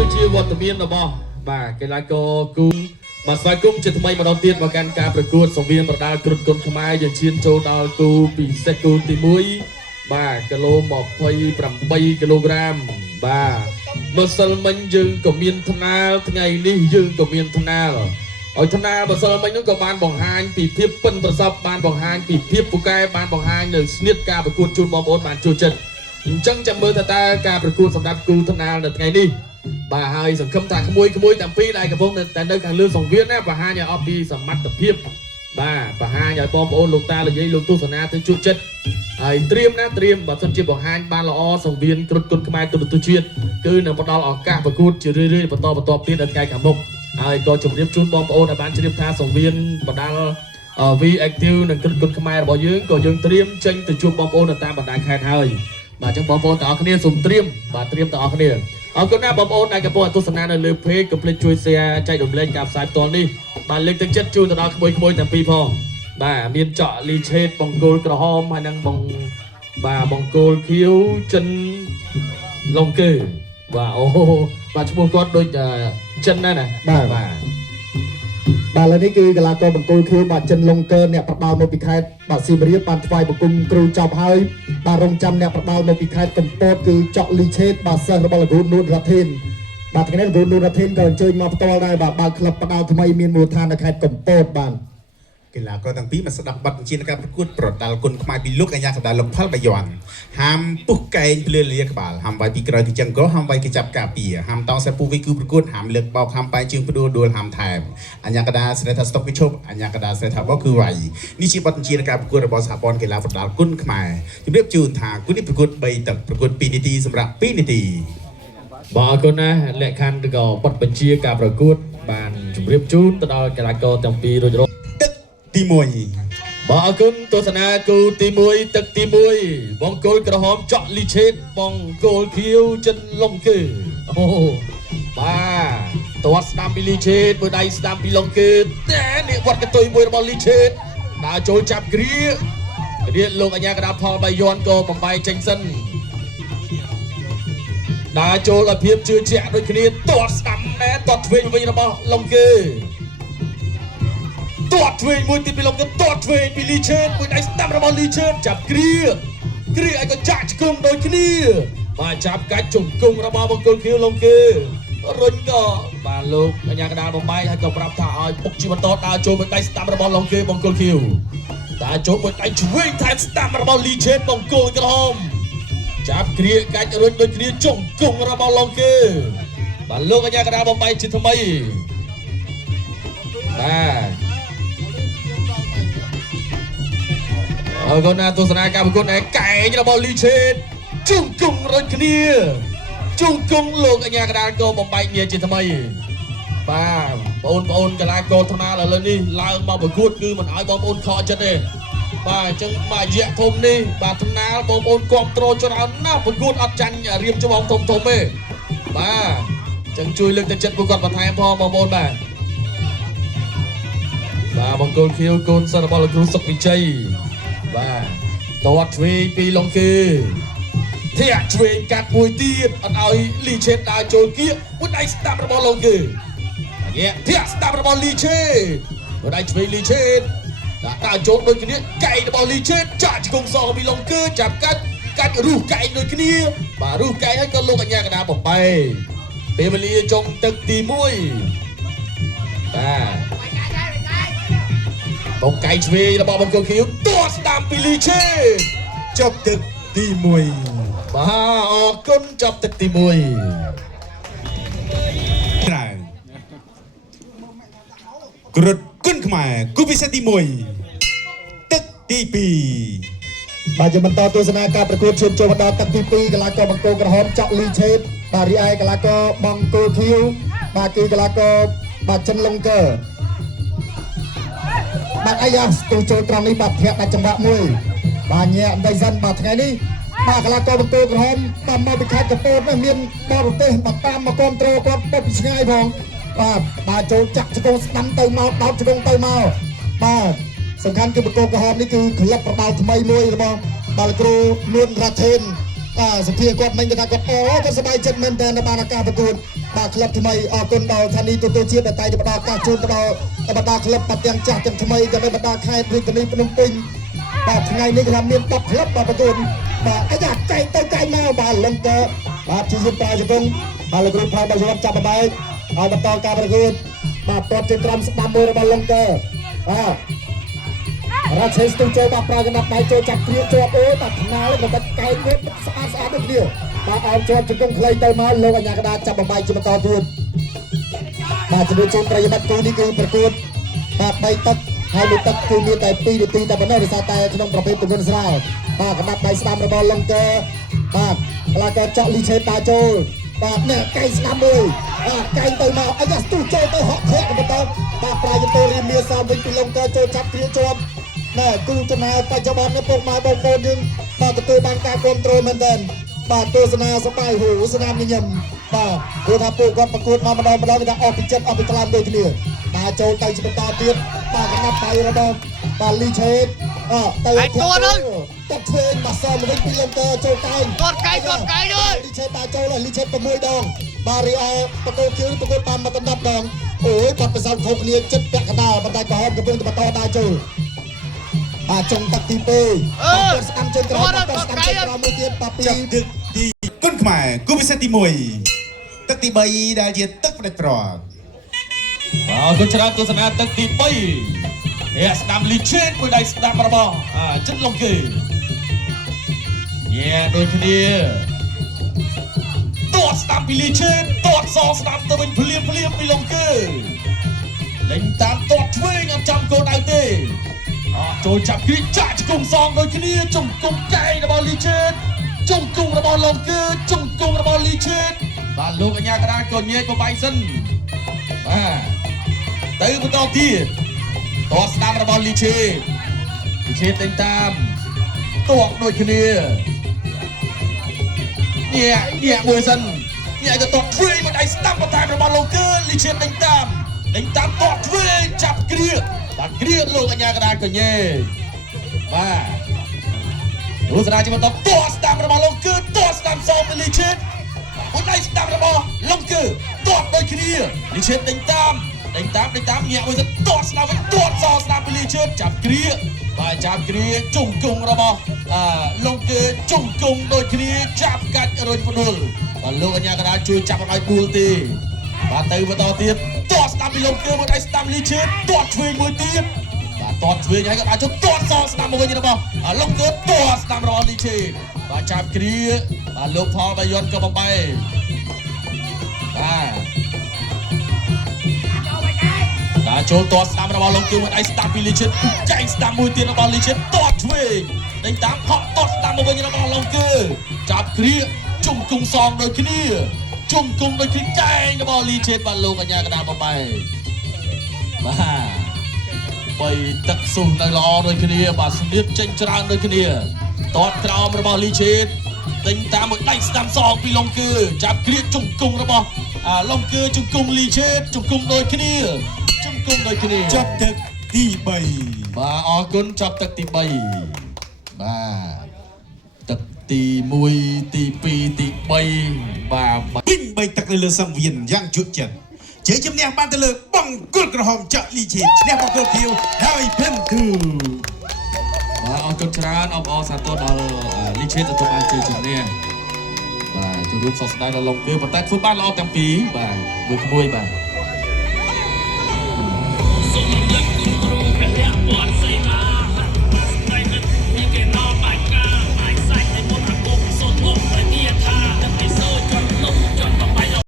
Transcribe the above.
គឺជាវត្តមានរបស់បាទកីឡាករគូបាទស្វាគមន៍ជាថ្មីម្ដងទៀតមកកាន់ការប្រកួតសង្វៀនប្រដាល់គ្រុតគុនខ្មែរយើងឈានចូលដល់គូពិសេសគូទី1បាទគីឡូ28គីឡូក្រាមបាទម្សិលមិញយើងក៏មានថ្នាលថ្ងៃនេះយើងក៏មានថ្នាលឲ្យថ្នាលម្សិលមិញនោះក៏បានបង្ហាញពីភាពប៉ិនប្រសប់បានបង្ហាញពីភាពពូកែបានបង្ហាញនៅស្នៀតការប្រកួតជូនបងប្អូនបានចូលចិត្តអញ្ចឹងចាំមើលតើការប្រកួតសម្រាប់គូថ្នាលនៅថ្ងៃនេះបាទហើយសង្ឃឹមថាក្មួយទាំងពីរដែលកំពុងតែនៅខាងលើសង្វៀនណាបង្ហាញឲ្យអស់ពីសមត្ថភាពបាទបង្ហាញឲ្យបងប្អូនលោកតាលោកយាយលោកទស្សនាទៅជួយចិត្តហើយត្រៀមបើសិនជាបង្ហាញបានល្អសង្វៀនគ្រុតគុនខ្មែរទូរទស្សន៍ជាតិគឺនឹងផ្ដល់ឱកាសប្រកួតជារឿយៗបន្តទៀតនៅថ្ងៃខាងមុខហើយក៏ជម្រាបជូនបងប្អូនដែលបានជ្រាបថាសង្វៀនបដាល់ V Active និងគ្រុតគុនខ្មែររបស់យើងក៏យើងត្រៀមចេញទៅជួបបងប្អូននៅតាមបណ្ដាខេត្តហើយបាទអញ្ចឹងបងប្អូនទាំងអស់គ្នាសូមត្រៀមទាំងអស់គ្នាអរគុណណាស់បងប្អូនដែលកំពុងទស្សនានៅលើ page កុំភ្លេចជួយ share ចែករំលែកការផ្សាយផ្ទាល់នេះបាទលើកទឹកចិត្តជូនទៅដល់ក្មួយទាំងពីរផងបាទមានចော့លីឆេតបង្គោលក្រហមហើយនិងបង្គោលខៀវចិនឡុងគេបាទអូបាទឈ្មោះគាត់ដូចចិនដែរណាបាទឥឡូវនេះគឺកីឡាករបង្គោលខៀវបាទចិនឡុងកើអ្នកប្រដាល់មកពីខេត្តបាទសៀមរាបបានថ្វាយបង្គំគ្រូចប់ហើយបាទរងចាំអ្នកប្រដាល់មកពីខេត្តកំពតគឺចော့លីឆេតបាទសិស្សរបស់លោកគ្រូនួនរ៉ាធិនបាទថ្ងៃនេះលោកគ្រូនួនរ៉ាធិនក៏អញ្ជើញមកផ្ទាល់ដែរបាទបើកក្លឹបប្រដាល់ថ្មីមានមូលដ្ឋាននៅខេត្តកំពតបាទកីឡាករទាំងពីរមកស្ដាប់បទបញ្ជាការប្រកួតប្រដាល់គុនខ្មែរពីលោកអាញាកដាលំផលបាយ័នហាមពុះកែងភ្លឺលាក្បាលហាមវាយពីក្រោយពីចង្កោហាមវាយគេចាប់ការពារហាមតោងសេពូវិគូប្រកួតហាមលើកបោកហាមបែកជើងផ្ដួលដួលហាមថែមអាញាកដាស្នេហ៍ថាស្តុកវិឈប់អាញាកដាស្នេហ៍ថាបោកគឺវាយនេះជាបទបញ្ជាការប្រកួតរបស់សហព័ន្ធកីឡាប្រដាល់គុនខ្មែរជម្រាបជូនថាគូនេះប្រកួត3ទឹកប្រកួត2នាទីសម្រាប់2នាទីបាទអរគុណណាស់លក្ខខណ្ឌក៏បទបញ្ជាការប្រកួតបានជម្រាបជូនទៅដល់កីឡាករទាំងពីររួចរាល់ទី1បាទអរគុណទស្សនាគូទី1ទឹកទី1បង្គោលក្រហមចော့លីឆេតបង្គោលខៀវចិនឡុងគេអូបាទទាត់ស្ដាំពីលីឆេតមួយដៃស្ដាំពីឡុងគេតែនេះវត្តកតុយមួយរបស់លីឆេតដើរចូលចាប់គ្រាលោកអាញាកដាផលបាយ័នក៏បំបីចេញសិនដើរចូលឲ្យភាពជឿជាក់ដូចគ្នាទាត់ស្ដាំណែទាត់ឆ្វេងវិញរបស់ឡុងគេទាត់ឆ្វេងមួយទីពីឡុងគេទាត់ឆ្វេងពីលីឆេតមួយដៃស្ដាំរបស់លីឆេតចាប់គ្រាឲ្យក៏ចាក់ជង្គង់ដូចគ្នាបាទចាប់កាច់ជង្គង់របស់បង្គោលខៀវឡុងគេរុញក៏បាទលោកអាញាកដាលបំបីហើយក៏ប្រាប់ថាឲ្យពុកជីបន្តដើរចូលមួយដៃស្ដាំរបស់ឡុងគេបង្គោលខៀវដើរចូលមួយដៃឆ្វេងថែមស្ដាំរបស់លីឆេតបង្គោលក្រហមចាប់គ្រាកាច់រុញដូចគ្នាជង្គង់របស់ឡុងគេបាទលោកអាញាកដាលបំបីជាថ្មីបាទអរគុណណាទស្សនាការប្រកួតឯកែងរបស់លីឆេតជង្គង់រុញគ្នាជង្គង់លោកអាញាកដាលក៏បំបែកគ្នាជាថ្មីបាទបងប្អូនកីឡាករថ្នាលឥឡូវនេះឡើងមកប្រកួតគឺមិនឲ្យបងប្អូនខកចិត្តទេបាទអញ្ចឹងបាទរយៈធំនេះបាទថ្នាលបងប្អូនគ្រប់គ្រងច្រើនណាស់ប្រកួតអត់ចាញ់រៀបចំធំទេបាទអញ្ចឹងជួយលើកទឹកចិត្តពួកគាត់បន្ថែមផងបងប្អូនបាទបង្គោលខៀវកូនសិស្សរបស់លោកគ្រូសុកវិជ័យបាទទាត់ឆ្វេងពីឡុងគេធាក់ឆ្វេងកាត់មួយទៀតអត់ឲ្យលីឆេតដើរចូលគៀកមួយដៃស្ដាប់របស់ឡុងគេធាក់ស្ដាប់របស់លីឆេតមួយដៃឆ្វេងលីឆេតដើរចូលដូចគ្នាកែងរបស់លីឆេតចាក់ជង្គង់សងពីឡុងគេចាប់កាច់រុះកែងដូចគ្នាបាទរុះកែងហើយក៏លោកអាញាកដាបំបែពេលវេលាចុងទឹកទី1បាទបងកៃឆ្វេងរបស់បង្គោលខៀវទាត់ស្ដាំពីលីឆេតចប់ទឹកទី1បាទអរគុណចប់ទឹកទី1ក្រៅគ្រុតគុនខ្មែរគូពិសេសទី1ទឹកទី2បាទយើងបន្តទស្សនាការប្រកួតឈានចូលដល់ទឹកទី2កីឡាករបង្គោលក្រហមចော့លីឆេតបាទរីឯកីឡាករបង្គោលខៀវបាទគឺកីឡាករបាទចិនឡុងកើបាទអាយ៉ាស្ទូចូលត្រង់នេះបាទធាក់ដាច់ចង្វាក់មួយបាទញាក់ដីសិនបាទថ្ងៃនេះបាទកីឡាករបង្គោលក្រហមតាមមកពីខេត្តកំពតនេះមានបរទេសបាទតាមមកគ្រប់គ្រងគាត់ទៅពីឆ្ងាយផងបាទចូលចាក់ជង្គង់ស្ដាំទៅមកដោតជង្គង់ទៅមកបាទសំខាន់គឺបង្គោលក្រហមនេះគឺក្លឹបប្រដាល់ថ្មីមួយរបស់បាទគ្រូនួនរ៉ាធិន សភាគាត់មិនគេថាគាត់គាត់សប្បាយចិត្តមែនតើបានឱកាសប្រកួតបាទក្លឹបថ្មីអរគុណដល់ធានីទូទៅជាតិដែលតែផ្ដល់ឱកាសជូនទៅដល់បណ្ដាក្លឹបបាត់ទាំងចាស់ទាំងថ្មីទៅបណ្ដាខេត្តរាជធានីភ្នំពេញបាទថ្ងៃនេះគេថាមាន10ក្លឹបបាទប្រកួតបាទអាយ៉ាចែកទៅចែកមកបាទលំកើបាទជាយុទ្ធប្រាជង្គបាទលោកគ្រូផលរបស់យើងចាប់បបែកឲ្យបន្តការប្រកួតបាទតបជាក្រុមស្ដាំមួយរបស់លំកើបាទរ៉ាឆេស្ទូចូលបាទប្រើកណ្ដាប់ដៃចូលចាប់គ្រាជាប់បាទថ្នាលរបិទកែងទៀតស្អាតដូចគ្នាបាទអោបជាប់ជង្គង់ខ្លីទៅមកលោកអញ្ញាកដាចាប់បបែកជាបន្តទៀតបាទជំនួយជូនប្រិយមិត្តគូនេះគឺប្រកួតបាទ3ទឹកហើយមួយទឹកគឺមានតែ2នាទីតែប៉ុណ្ណោះដោយសារតែក្នុងប្រភេទទង្វើស្រាលបាទកណ្ដាប់ដៃស្ដាំរបស់លំកើបាទកន្លងកចောက်លីឆេតដាក់ចូលបាទនេះកែងស្ដាំមួយបាទកែងទៅមកអាយ៉ាស្ទូចូលទៅហក់ធាក់បន្តបាទប្រាយទៅរៀមមានសាមវិញពីលំកើចូលចាប់គ្រាជាប់ណែគូចំណាយបច្ចុប្បន្ននេះពុកម៉ែបងប្អូនយើងបាទទទួលបានការគ្រប់គ្រងមែនទែនបាទទស្សនាសបាយហូស្នាមញញឹមបាទព្រោះថាពួកគាត់ប្រកួតមកម្ដងគេថាអស់ពីចិត្តអស់ពីខ្លាំងដូចគ្នាបាទចូលទៅជាបន្តទៀតបាទកណ្ដាប់ដៃរបស់បាទលីឆេតទៅទឹកធ្វើមកសល់វិញពីលំកើចូលកែងគាត់កែងលីឆេតដាក់ចូលលីឆេត6ដងបាទរីអល់ប្រកួតជើងប្រកួតបានមក10ដងអូយគាត់ប្រសើរខុសគ្នាចិត្តពាក់កណ្ដាលប៉ុន្តែក៏ហមកំពុងតែបន្តដាក់ចូលបាទចុងទឹកទី2បាទស្ដាំជើងក្រោមបាទស្ដាំជើងក្រោមមួយទៀតបាទពីទឹកទីគុណខ្មែរគូពិសេសទី1ទឹកទី3ដែលជាទឹកផ្ដេចប្រត់ បាទគុណច្រើនទស្សនាទឹកទី3នេះស្ដាំលីឆេតមួយដៃស្ដាំរបស់ចិនឡុងគេញ៉ែដូចគ្នាតតស្ដាំពីលីឆេតតតសស្ដាំទៅវិញភ្លាមពីឡុងគេលេងតាមតតឆ្វេងអត់ចាំគោលដៅទេចូលចាប់គ្រីចាក់ជង្គង់សងដូចគ្នាជង្គង់កែងរបស់លីឆេតជង្គង់របស់ឡុងគេជង្គង់របស់លីឆេតបាទលោកអញ្ញាកដាក៏ញែកបបាយសិនបាទទៅបន្តទៀតតតស្ដាំរបស់លីឆេតដេញតាមតបដូចគ្នានេះមួយសិននេះឲ្យទៅតបទ្វេមួយដៃស្ដាំបន្ថែមរបស់ឡូកើលីឆេតដេញតាមតបទ្វេចាប់គ្រាបាទគ្រាលោកអញ្ញាកដាកញេបាទរស់ស្រាជាបន្តតស្ដាំរបស់ឡូកើតស្ដាំសងពីលីឆេតមួយដៃស្ដាំរបស់ឡូកើតបដូចគ្នាលីឆេតដេញតាមញាក់មួយសិនតស្ដាំវិញតសស្ដាំពីលីឆេតចាប់គ្រាបាទចាប់គ្រាជង្គង់របស់ឡុងគេជង្គង់ដូចគ្នាចាប់កាច់រុញផ្ដួលបាទលោកអញ្ញាកដាជួយចាប់ឲ្យដួលទេបាទទៅបន្តទៀតតស្ដាំពីឡុងគេមួយដៃស្ដាំលីឆេតតឆ្វេងមួយទៀតបាទតឆ្វេងហើយក៏អាចចុះតសស្ដាំមកវិញរបស់ឡុងគេតស្ដាំរបស់លីឆេតបាទចាប់គ្រាបាទលោកផលបាយ័នក៏បំបែបាទចូលតស្ដាំរបស់ឡុងគឺមួយដៃស្ដាំពីលីឆេតចែងស្ដាំមួយទៀតរបស់លីឆេតតឆ្វេងដេញតាមហក់តស្ដាំមកវិញរបស់ឡុងគឺចាប់គ្រាជង្គង់សងដូចគ្នាជង្គង់ដូចគ្នាចែងរបស់លីឆេតបាទលោកអញ្ញាកដាបំបែបាទបីទឹកសុះនៅល្អដូចគ្នាបាទស្នៀតចេញច្រើនដូចគ្នាតក្រោមរបស់លីឆេតដេញតាមមួយដៃស្ដាំសងពីឡុងគឺចាប់គ្រាជង្គង់របស់ឡុងគឺជង្គង់លីឆេតជង្គង់ដូចគ្នាចាប់ទឹកទី3បាទអរគុណចាប់ទឹកទី3បាទទឹកទី1ទី2ទី3បាទពេញ3ទឹកនៅលើសង្វៀនយ៉ាងជក់ចិត្តជ័យជំនះបានទៅលើបង្គោលក្រហមចាក់លីឆេតឈ្នះបង្គោលខៀវហើយផេនធូបាទអរគុណច្រើនអបអរសាទរដល់លីឆេតទទួលបានជ័យជំនះបាទជួបរួមសោកស្ដាយដល់ឡុងគឺប៉ុន្តែធ្វើបានល្អទាំងពីរបាទមួយបាទសូមរំលឹកគុណគ្រូព្រះលក្ខណ៍វត្តសីមា